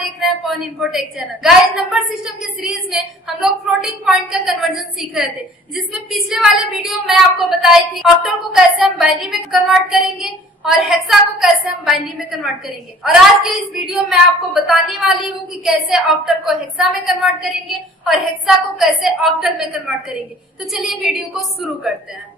देख रहे हैं पॉन Infotech channel. Guys, number system के सीरीज में हम लोग फ्लोटिंग पॉइंट का कन्वर्जन सीख रहे थे, जिसमें पिछले वाले वीडियो में आपको बताई थी ऑक्टल को कैसे हम बाइनरी में कन्वर्ट करेंगे और हेक्सा को कैसे हम बाइनरी में कन्वर्ट करेंगे। और आज के इस वीडियो में आपको बताने वाली हूँ कि कैसे ऑक्टल को हेक्सा में कन्वर्ट करेंगे और हेक्सा को कैसे ऑक्टल में कन्वर्ट करेंगे। तो चलिए वीडियो को शुरू करते हैं।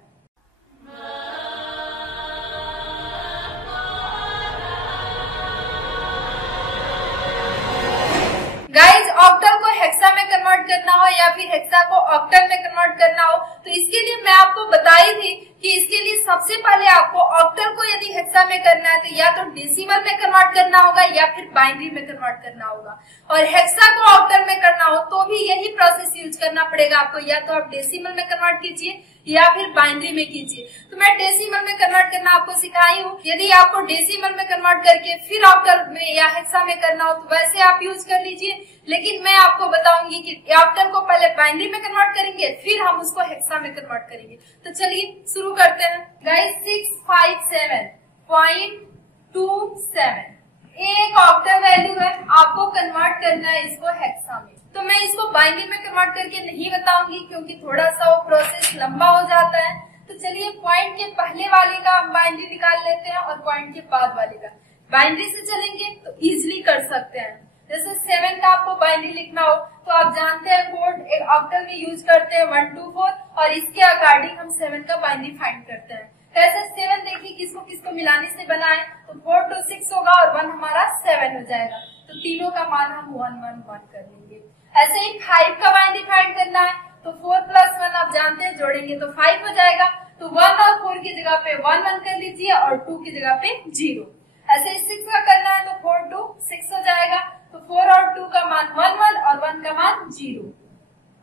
गाइज, ऑक्टल को हेक्सा में कन्वर्ट करना हो या फिर हेक्सा को ऑक्टल में कन्वर्ट करना हो तो इसके लिए मैं आपको बताई थी कि इसके लिए सबसे पहले आपको ऑक्टल को यदि हेक्सा में करना है तो या तो डेसिमल में कन्वर्ट करना होगा या फिर बाइनरी में कन्वर्ट करना होगा। और हेक्सा को ऑक्टल में करना हो तो भी यही प्रोसेस यूज करना पड़ेगा आपको, या तो आप डेसिमल में कन्वर्ट कीजिए या फिर बाइनरी में कीजिए। तो मैं डेसिमल में कन्वर्ट करना आपको सिखाई हूँ। यदि आपको डेसिमल में कन्वर्ट करके फिर ऑक्टल में या हेक्सा में करना हो तो वैसे आप यूज कर लीजिए, लेकिन मैं आपको बताऊंगी कि ऑक्टल को पहले बाइनरी में कन्वर्ट करेंगे फिर हम उसको हेक्सा में कन्वर्ट करेंगे। तो चलिए शुरू करते हैं। गाइस, 657.27 एक ऑक्टल वैल्यू है, आपको कन्वर्ट करना है इसको हेक्सा में। तो मैं इसको बाइनरी में कन्वर्ट करके नहीं बताऊंगी क्योंकि थोड़ा सा वो प्रोसेस लंबा हो जाता है। तो चलिए पॉइंट के पहले वाले का हम बाइनरी निकाल लेते हैं और पॉइंट के बाद वाले का। बाइनरी से चलेंगे तो इजिली कर सकते हैं। जैसे 7 का आपको बाइनरी लिखना हो तो आप जानते हैं कोड एक ऑक्टल में यूज करते हैं 124 और इसके अकॉर्डिंग हम 7 का बाइनरी फाइंड करते हैं। कैसे 7 देखिए किसको किसको मिलाने से बना है, तो 4 to 6 होगा और 1 हमारा 7 हो जाएगा। तो तीनों का मान हम 1 1 1 कर लेंगे। ऐसे ही 5 का बाइनरी फाइंड करना है तो 4 + 1 आप जानते हैं जोड़ेंगे तो 5 हो जाएगा। तो 1 और 4 की जगह पे 1 1 कर लीजिए और 2 की जगह पे 0। ऐसे ही 6 का करना है तो 4 2 6 हो जाएगा। तो 4 और 2 का मान 1 1 और 1 का मान 0।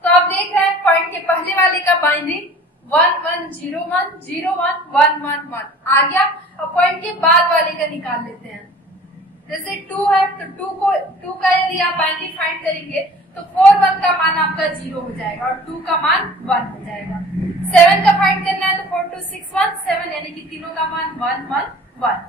तो आप देख रहे हैं पॉइंट के पहले वाले का बाइनरी 1 1 0 1 0 1 1 1 1 आ गया। अब पॉइंट के बाद वाले का निकाल लेते हैं। जैसे 2 है तो 2 का यदि आप बाइनरी फाइंड करेंगे तो 4 1 का मान आपका 0 हो जाएगा और 2 का मान 1 हो जाएगा। 7 का फाइंड करना है तो 4 2 6 1 7 यानी कि तीनों का मान 1 1 1।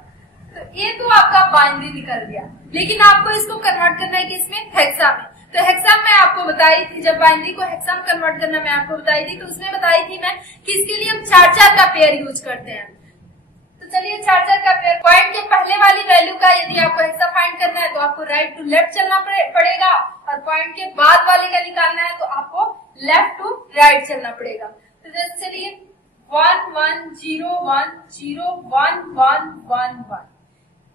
तो ये तो आपका बाइनरी निकल गया, लेकिन आपको इसको कन्वर्ट करना है किसमें, हेक्सा में। तो हेक्सा में आपको बताई थी, जब बाइनरी को हेक्सा में कन्वर्ट करना मैं आपको बताई थी तो उसमें बताई थी मैं कि इसके लिए हम 4 4 का पेयर यूज करते हैं। तो चलिए 4 4 का पेयर। पॉइंट के पहले वाली वैल्यू का यदि आपको हेक्सा फाइंड करना है तो आपको राइट टू लेफ्ट चलना पड़ेगा और पॉइंट के बाद वाले का निकालना है तो आपको लेफ्ट टू राइट चलना पड़ेगा। तो जैसे चलिए 1 1 0 1 0 1 1 1 1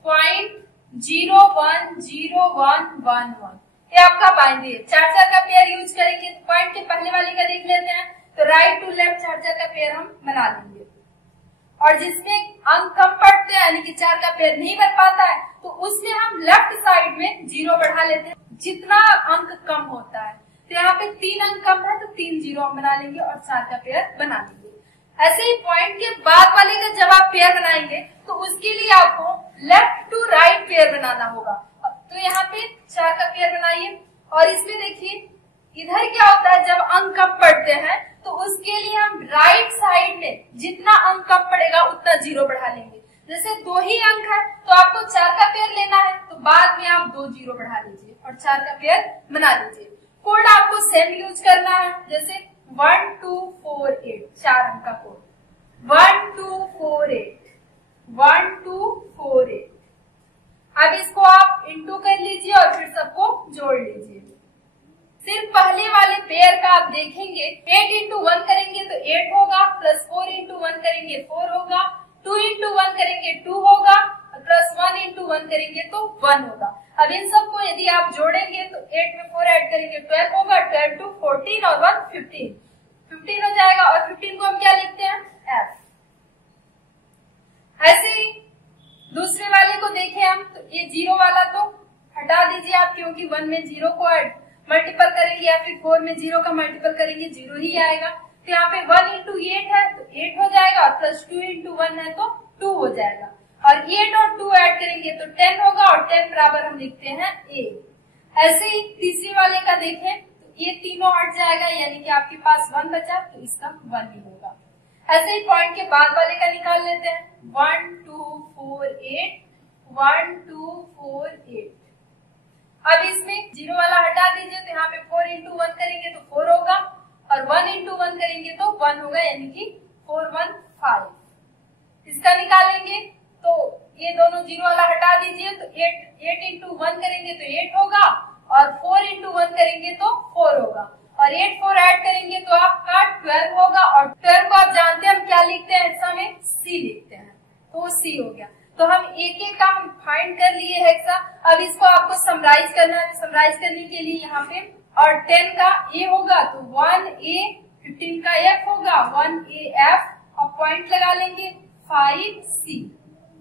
पॉइंट 0 1 0 1 1 1 ये आपका बाइनरी है। 4 4 का पेयर यूज करेंगे। पॉइंट के पहले वाले का देख लेते हैं तो राइट टू लेफ्ट 4 4 का पेयर हम बना लेंगे। और जिसमें अंक कम पड़ते हैं यानी कि 4 का पेयर नहीं बन पाता है तो उसमें हम लेफ्ट साइड में 0 बढ़ा लेते हैं जितना अंक कम होता है। तो यहाँ पे 3 अंक कम है तो 3 0 हम बना लेंगे और 4 का पेयर बना लेंगे। ऐसे ही पॉइंट के बाद वाले का जब आप पेयर बनाएंगे तो उसके लिए आपको लेफ्ट टू राइट पेयर बनाना होगा। तो यहाँ पे 4 का पेयर बनाइए और इसमें देखिए इधर क्या होता है, जब अंक कम पड़ते हैं तो उसके लिए हम राइट साइड में जितना अंक कम पड़ेगा उतना 0 बढ़ा लेंगे। जैसे 2 ही अंक है तो आपको 4 का पेयर लेना है तो बाद में आप 2 0 बढ़ा लीजिए और 4 का पेयर बना लीजिए। कोड आपको सेम यूज करना है, जैसे 1 2 4 8 4 अंक का कोड 1 2 4 8 1 2 4 8। अब इसको आप इंटू कर लीजिए और फिर सबको जोड़ लीजिए। सिर्फ पहले वाले पेयर का आप देखेंगे 8 इंटू 1 करेंगे तो 8 होगा, प्लस 4 इंटू 1 करेंगे 4 होगा, 2 इंटू 1 करेंगे 2 होगा, प्लस 1 इंटू 1 करेंगे तो 1 होगा। अब इन सबको यदि आप जोड़ेंगे तो 8 में 4 ऐड करेंगे 12 होगा, 12 टू 14 और 1 15 हो जाएगा। और 15 को हम क्या लिखते हैं, F। ऐसे ही दूसरे वाले को देखें हम तो ये 0 वाला तो हटा दीजिए आप, क्योंकि 1 में 0 को मल्टीपल करेंगे या फिर 4 में 0 का मल्टीपल करेंगे 0 ही आएगा। तो यहाँ पे 1 इंटू 8 है तो 8 हो जाएगा और प्लस 2 इंटू 1 है तो 2 हो जाएगा। और 8 और 2 ऐड करेंगे तो 10 होगा और 10 बराबर हम लिखते हैं A। ऐसे ही तीसरे वाले का देखें तो ये तीनों हट जाएगा यानी कि आपके पास 1 बचा तो इसका 1 ही होगा। ऐसे ही पॉइंट के बाद वाले का निकाल लेते हैं 1 2 4 8 1 2 4 8। अब 4 इंटू 1 करेंगे तो 4 होगा और 1 इंटू 1 करेंगे तो 1 होगा, यानी कि 4 1 5। इसका निकालेंगे तो ये दोनों जीरो वाला हटा दीजिए, तो 8 इंटू 1 करेंगे तो 8 होगा और 4 इंटू 1 करेंगे तो 4 होगा और 8 4 ऐड करेंगे तो आपका 12 होगा और 12 को आप जानते हैं हम क्या लिखते हैं हेक्सा में, सी लिखते हैं, तो सी हो गया। तो हम एक एक का हम फाइंड कर लिए हेक्सा। अब इसको आपको समराइज करना है, समराइज करने के लिए यहाँ पे और 10 का ए होगा तो 1A, 15 का एफ होगा 1AF और पॉइंट लगा लेंगे 5C,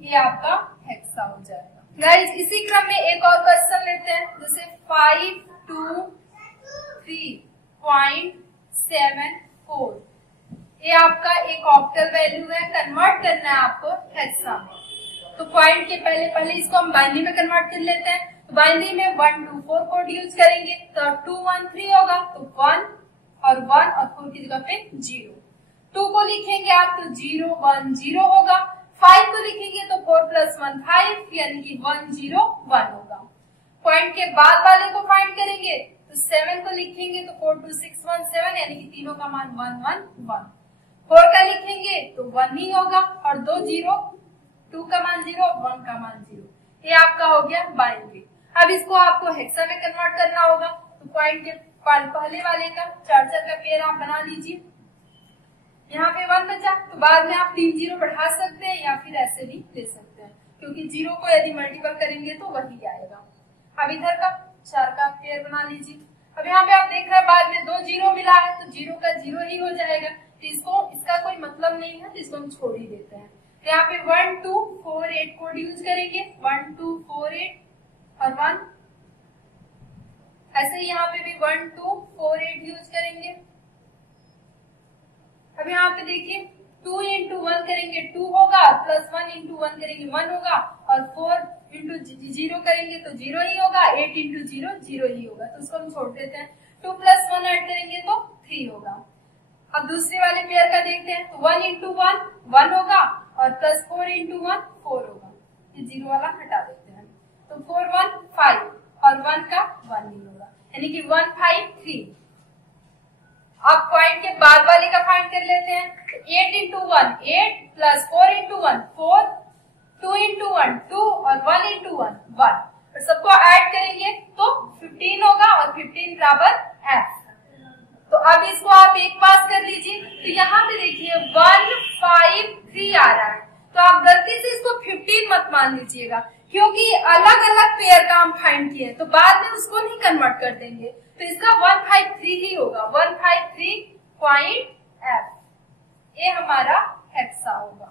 ये आपका हेक्सा हो जाएगा। गाइस इसी क्रम में एक और क्वेश्चन लेते हैं, जैसे 523.74, ये आपका एक ऑक्टल वैल्यू है, कन्वर्ट करना है आपको हेक्सा में। तो पॉइंट के पहले इसको हम बाइनरी में कन्वर्ट कर लेते हैं। तो बाइनरी में 1 2 4 कोड यूज करेंगे तो 2 1 3 होगा, तो 1 और 4 की जगह पे 0। 2 को लिखेंगे आप तो 0 1 0 होगा। 5 को लिखेंगे तो 4 + 1 5, यानी कि 1 0 1 होगा। पॉइंट के बाद वाले को फाइंड करेंगे तो 7 को लिखेंगे तो 4 2 6 1 7, यानी कि तीनों का मान 1 1 1। 4 का लिखेंगे तो 1 ही होगा और 2 0, 2 का मान 0, 1 का मान 0। ये आपका हो गया बाइनरी। अब इसको आपको हेक्सा में कन्वर्ट करना होगा, तो पॉइंट के पहले वाले का 4 4 का पेयर आप बना लीजिए। यहाँ पे 1 बचा तो बाद में आप 3 0 बढ़ा सकते हैं या फिर ऐसे भी ले सकते हैं, क्योंकि 0 को यदि मल्टीपल करेंगे तो वही आएगा। अब इधर का 4 का पेयर बना लीजिए। अब यहाँ पे आप देख रहे हैं बाद में 2 0 मिला है तो 0 का 0 ही हो जाएगा, तो इसका कोई मतलब नहीं है, तो इसको हम छोड़ ही देते हैं। तो यहाँ पे 1 2 4 8 कोड यूज करेंगे, 1 2 4 8 और 1। ऐसे ही यहाँ पे भी 1 2 4 8 यूज करेंगे। अब यहाँ पे देखिए 2 इंटू 1 करेंगे 2 होगा, +1 इंटू 1 करेंगे 1 होगा और 4 इंटू 0 करेंगे तो 0 ही होगा, 8 इंटू 0 0 ही होगा, तो उसको हम छोड़ देते हैं। 2 + 1 ऐड करेंगे तो 3 होगा। अब दूसरे वाले पेयर का देखते हैं, तो 1 इंटू 1 1 होगा और +4 इंटू 1 4 होगा, ये 0 वाला हटा देते हैं, तो 4 1 5 और 1 का 1 ही होगा, यानी कि 1 5 3। अब पॉइंट के बाद वाले का फाइंड कर लेते हैं, तो 8 इंटू 1 8 +4 इंटू 1 4, 2 इंटू 1 2 और 1 इंटू 1 1, और सबको ऐड करेंगे तो 15 होगा और 15 बराबर F। तो अब इसको आप एक पास कर लीजिए, तो यहाँ पे देखिए 1 5 3 आ रहा है, तो आप गलती से इसको 15 मत मान लीजिएगा, क्योंकि अलग अलग पेयर का हम फाइंड किए तो बाद में उसको नहीं कन्वर्ट कर देंगे, तो इसका 153 ही होगा, 153.F, ये हमारा हेक्सा होगा।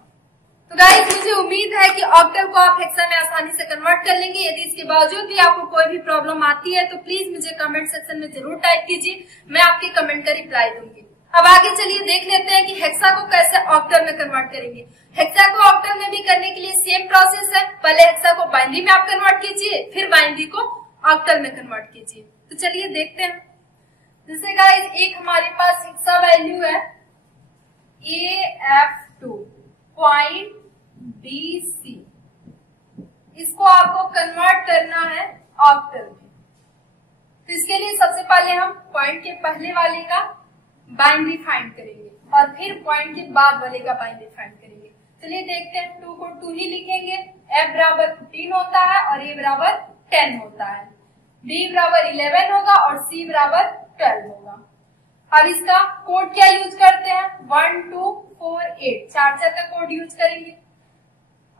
तो गाइस मुझे उम्मीद है कि ऑक्टल को आप हेक्सा में आसानी से कन्वर्ट कर लेंगे। यदि इसके बावजूद भी आपको कोई भी प्रॉब्लम आती है तो प्लीज मुझे कमेंट सेक्शन में जरूर टाइप कीजिए, मैं आपके कमेंट का रिप्लाई दूंगी। अब आगे चलिए देख लेते हैं कि हेक्सा को कैसे ऑक्टल में कन्वर्ट करेंगे। हेक्सा को ऑक्टल में भी करने के लिए सेम प्रोसेस है, पहले हेक्सा को बाइनरी में आप कन्वर्ट कीजिए, फिर बाइनरी को ऑक्टल में कन्वर्ट कीजिए। तो चलिए देखते हैं। जैसे गाइस एक हमारे पास हेक्सा वैल्यू है AF2.BC, इसको आपको कन्वर्ट करना है ऑक्टल में। तो इसके लिए सबसे पहले हम पॉइंट के पहले वाले का बाइनरी फाइंड करेंगे और फिर पॉइंट के बाद वाले का बाइनरी फाइंड करेंगे। चलिए देखते हैं। 2 को 2 ही लिखेंगे, F बराबर 15 होता है और A बराबर 10 होता है, B बराबर 11 होगा और C बराबर 12 होगा। अब इसका कोड क्या यूज करते हैं, 1 2 4 8, 4 4 का कोड यूज करेंगे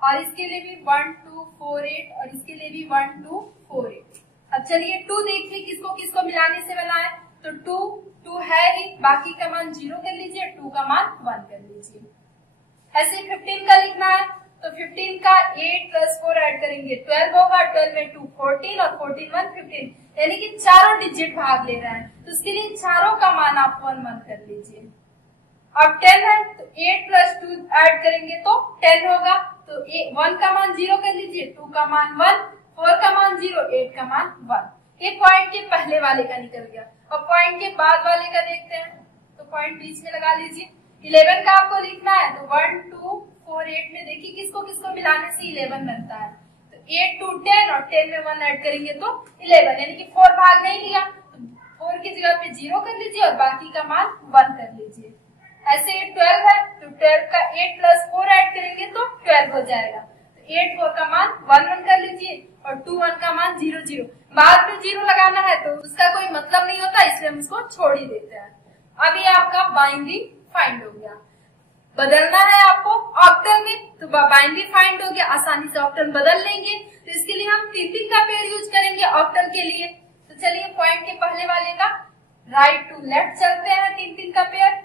और इसके लिए भी 1 2 4 8 और इसके लिए भी 1 2 4 8। अब चलिए 2 देखिए किसको किसको मिलाने से बना है, तो 2 2 है ही, बाकी का मान 0 कर लीजिए, 2 का मान 1 कर लीजिए। ऐसे 15 का लिखना है, तो 15 का 8 + 4 ऐड करेंगे 12 होगा, 12 में 2 14 और 14 1 15, यानी कि चारों डिजिट भाग ले रहा है, तो उसके लिए चारों का मान आप 1 1 कर लीजिए। अब 10 है तो 8 + 2 ऐड करेंगे तो 10 होगा, तो 1 का मान 0 कर लीजिए, 2 का मान 1, 4 का मान 0, 8 का मान 1। ये पॉइंट के पहले वाले का निकल गया। अब पॉइंट के बाद वाले का देखते हैं, तो पॉइंट बीच में लगा लीजिए। 11 का आपको लिखना है, तो 1 2 4 8 में देखिए किसको किसको मिलाने से 11 बनता है, तो 8 2 10 और 10 में 1 ऐड करेंगे तो 11, यानी कि 4 भाग नहीं लिया, तो 4 की जगह पे 0 कर लीजिए और बाकी का मान 1 कर लीजिए। ऐसे 12 है तो 12 का 8 प्लस 4 ऐड करेंगे तो 12 हो जाएगा। तो 8 4 का मान 1 1 कर लीजिए और 2 1 का मान 0 0। बाद में 0 लगाना है तो उसका कोई मतलब नहीं होता, इसलिए हम इसको छोड़ ही देते हैं। अब ये आपका बाइनरी फाइंड हो गया। बदलना है आपको ऑक्टल में तो बाइनरी फाइंड हो गया, आसानी से ऑक्टल बदल लेंगे। तो इसके लिए हम 3 का पेयर यूज करेंगे ऑक्टल के लिए। तो चलिए पॉइंट के पहले वाले का राइट टू लेफ्ट चलते हैं 3 का पेयर,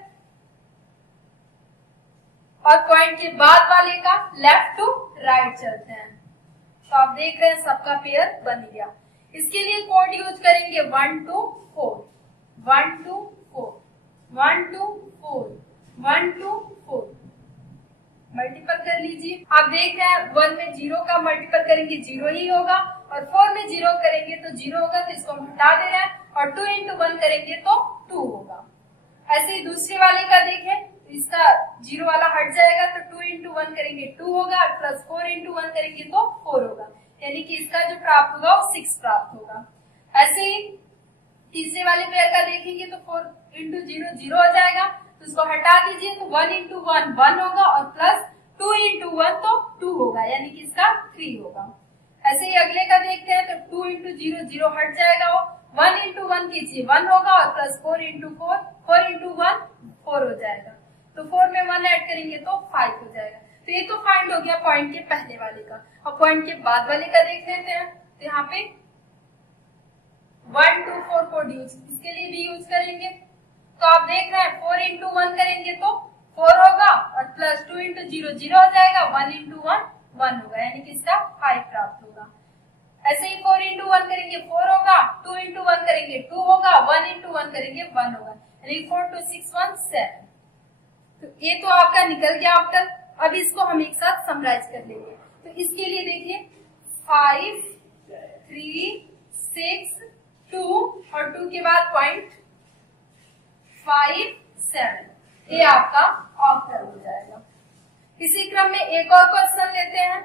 और पॉइंट के बाद वाले का लेफ्ट टू राइट चलते हैं। तो आप देख रहे हैं सबका पेयर बन गया। इसके लिए कोड यूज करेंगे 1 2 4 1 2 4 1 2 4 1 2 4। मल्टीपल कर लीजिए। आप देख रहे हैं 1 में 0 का मल्टीपल करेंगे 0 ही होगा, और 4 में 0 करेंगे तो 0 होगा, तो इसको हम हटा दे रहे हैं, और 2 into 1 करेंगे तो 2 होगा। ऐसे ही दूसरे वाले का देखें, इसका 0 वाला हट जाएगा तो 2 into 1 करेंगे 2 होगा, और प्लस 4 into 1 करेंगे तो 4 होगा, यानी कि इसका जो प्राप्त होगा वो 6 प्राप्त होगा। ऐसे ही तीसरे वाले पेयर का देखेंगे तो 4 into 0 0 हो जाएगा, तो उसको हटा दीजिए तो 1 into 1 1 होगा, और प्लस 2 into 1 तो 2 होगा, यानी कि इसका 3 होगा। ऐसे ही अगले का देखते हैं तो 2 into 0 0 हट जाएगा, वो 1 into 1 कीजिए 1 होगा, और प्लस 4 into 4 4 into 1 4 हो जाएगा, तो 4 में 1 ऐड करेंगे तो 5 हो जाएगा। तो ये तो फाइंड हो गया पॉइंट के पहले वाले का। और पॉइंट के बाद वाले का देख लेते हैं। तो यहाँ पे 1 2 4 कोड यूज इसके लिए भी यूज करेंगे। तो आप देख रहे हैं 4 into 1 करेंगे तो 4 होगा, और प्लस 2 into 0 0 हो जाएगा, 1 into 1 1 होगा, यानी कि इसका 5 प्राप्त होगा। ऐसे ही 4 into 1 करेंगे 4 होगा, 2 into 1 करेंगे 2 होगा, 1 into 1 करेंगे 1 होगा, यानी 4 2 6 1 7। तो ये तो आपका निकल गया ऑक्टल। अब इसको हम एक साथ समराइज कर लेंगे। तो इसके लिए देखिए 5 3 6 2 और 2 के बाद पॉइंट 5 7, ये आपका ऑक्टल हो जाएगा। इसी क्रम में एक और क्वेश्चन लेते हैं।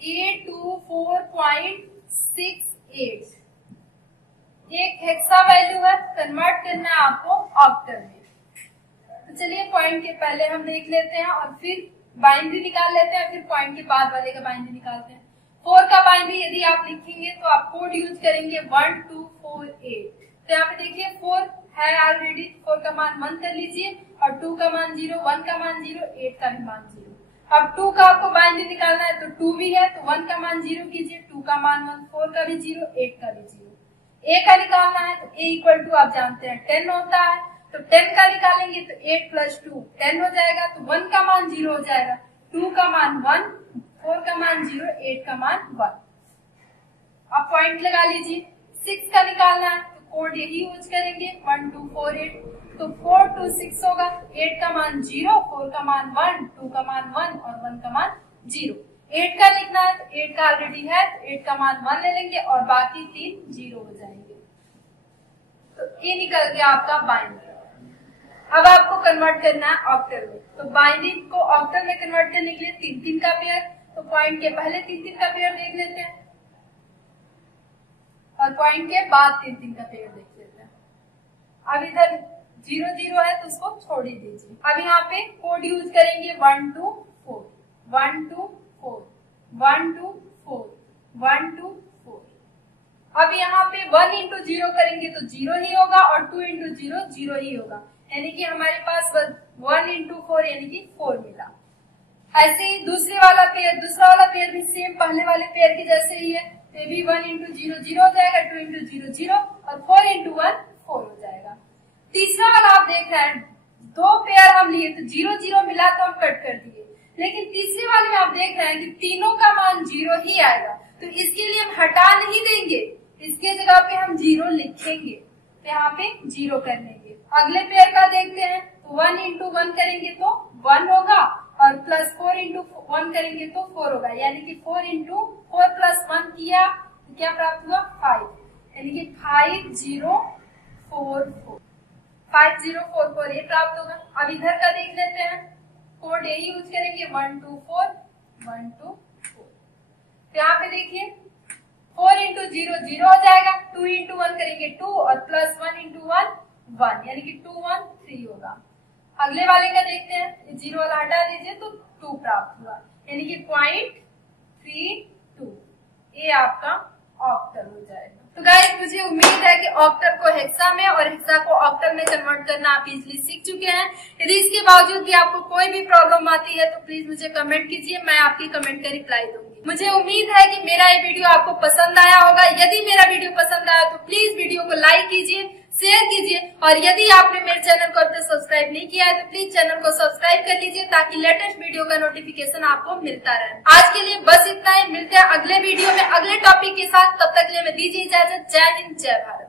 824.68 एक हेक्सा वैल्यू है, कन्वर्ट करना है आपको ऑक्टल में। तो चलिए पॉइंट के पहले हम देख लेते हैं और फिर बाइनरी निकाल लेते हैं, फिर पॉइंट के बाद वाले का बाइनरी निकालते हैं। 4 का बाइनरी यदि आप लिखेंगे तो आप कोड यूज करेंगे 1248। तो यहाँ पे देखिए 4 है ऑलरेडी, 4 का मान 1 कर लीजिए, और 2 का मान 0, 1 का मान 0, 8 का भी मान 0। अब 2 का आपको बाइनरी निकालना है तो 2 भी है, तो 1 का मान 0 कीजिए, 2 का मान 1, 4 का भी 0, 8 का भी 0। a का निकालना है तो a इक्वल टू आप जानते हैं 10 होता है, तो 10 का निकालेंगे तो 8 प्लस 2 10 हो जाएगा, तो 1 का मान 0 हो जाएगा, 2 का मान 1, 4 का मान 0, 8 का मान 1। अब पॉइंट लगा लीजिए। 6 का निकालना है तो कोड यही यूज करेंगे 1248, तो 4 2 6 होगा, 8 का मान 0, 4 का मान 1, 2 का मान 1 और 1 का मान 0। 8 का लिखना है तो 8 का ऑलरेडी है, तो 8 का मान 1 ले लेंगे और बाकी 3 0 हो जाएंगे। तो ये निकल गया आपका बाइनरी। अब आपको कन्वर्ट करना है ऑक्टल में। तो बाइनरी को ऑक्टल में कन्वर्ट करने के लिए 3 का पेयर, तो पॉइंट के पहले 3 का पेयर देख लेते हैं और पॉइंट के बाद 3 का पेयर देख लेते हैं। अब इधर 0 0 है तो उसको छोड़ ही दीजिए। अब यहाँ पे कोड यूज करेंगे 1 2 4 1 2 4 1 2 4 1 2 4। अब यहाँ पे 1 into 0 करेंगे तो 0 ही होगा, और 2 into 0 0 ही होगा, यानी कि हमारे पास 1 into 4 यानी कि 4 मिला। ऐसे ही दूसरा वाला पेयर भी सेम पहले वाले पेयर के जैसे ही है, तो भी 1 into 0 0 हो जाएगा, 2 into 0 0 और 4 into 1 4 हो जाएगा। तीसरा वाला आप देख रहे हैं 2 पेयर हम लिए तो 0 0 मिला तो हम कट कर दिए, लेकिन तीसरे वाले में आप देख रहे हैं कि तीनों का मान 0 ही आएगा, तो इसके लिए हम हटा नहीं देंगे, इसके जगह पे हम 0 लिखेंगे, तो यहाँ पे 0 कर लेंगे। अगले पेयर का देखते हैं तो 1 into 1 करेंगे तो 1 होगा, और प्लस 4 into 1 करेंगे तो 4 होगा, यानी कि 4 into 4 plus 1 किया तो क्या प्राप्त हुआ 5, यानी कि 5044 5044 ये प्राप्त होगा। अब इधर का देख लेते हैं, कोड यही यूज करेंगे 1 2 4 1 2 4। यहाँ पे देखिए 4 इंटू 0 0 हो जाएगा, 2 इंटू 1 करेंगे 2 और प्लस 1 इंटू 1 1, यानी कि 2 1 3 होगा। अगले वाले का देखते हैं, 0 वाला हटा दीजिए तो 2 प्राप्त हुआ, यानी कि 0.32 ये आपका ऑक्टल हो जाएगा। तो गाइस मुझे उम्मीद है कि ऑक्टल को हेक्सा में और हेक्सा को ऑक्टल में कन्वर्ट करना आप इजीली सीख चुके हैं। यदि इसके बावजूद भी आपको कोई भी प्रॉब्लम आती है तो प्लीज मुझे कमेंट कीजिए, मैं आपकी कमेंट का रिप्लाई दूंगी। मुझे उम्मीद है कि मेरा ये वीडियो आपको पसंद आया होगा। यदि मेरा वीडियो पसंद आया तो प्लीज वीडियो को लाइक कीजिए, शेयर कीजिए, और यदि आपने मेरे चैनल को अब तक सब्सक्राइब नहीं किया है तो प्लीज चैनल को सब्सक्राइब कर लीजिए ताकि लेटेस्ट वीडियो का नोटिफिकेशन आपको मिलता रहे। आज के लिए बस इतना ही, मिलते हैं अगले वीडियो में अगले टॉपिक के साथ। तब तक के लिए मैं दीजिए इजाजत। जय हिंद, जय भारत।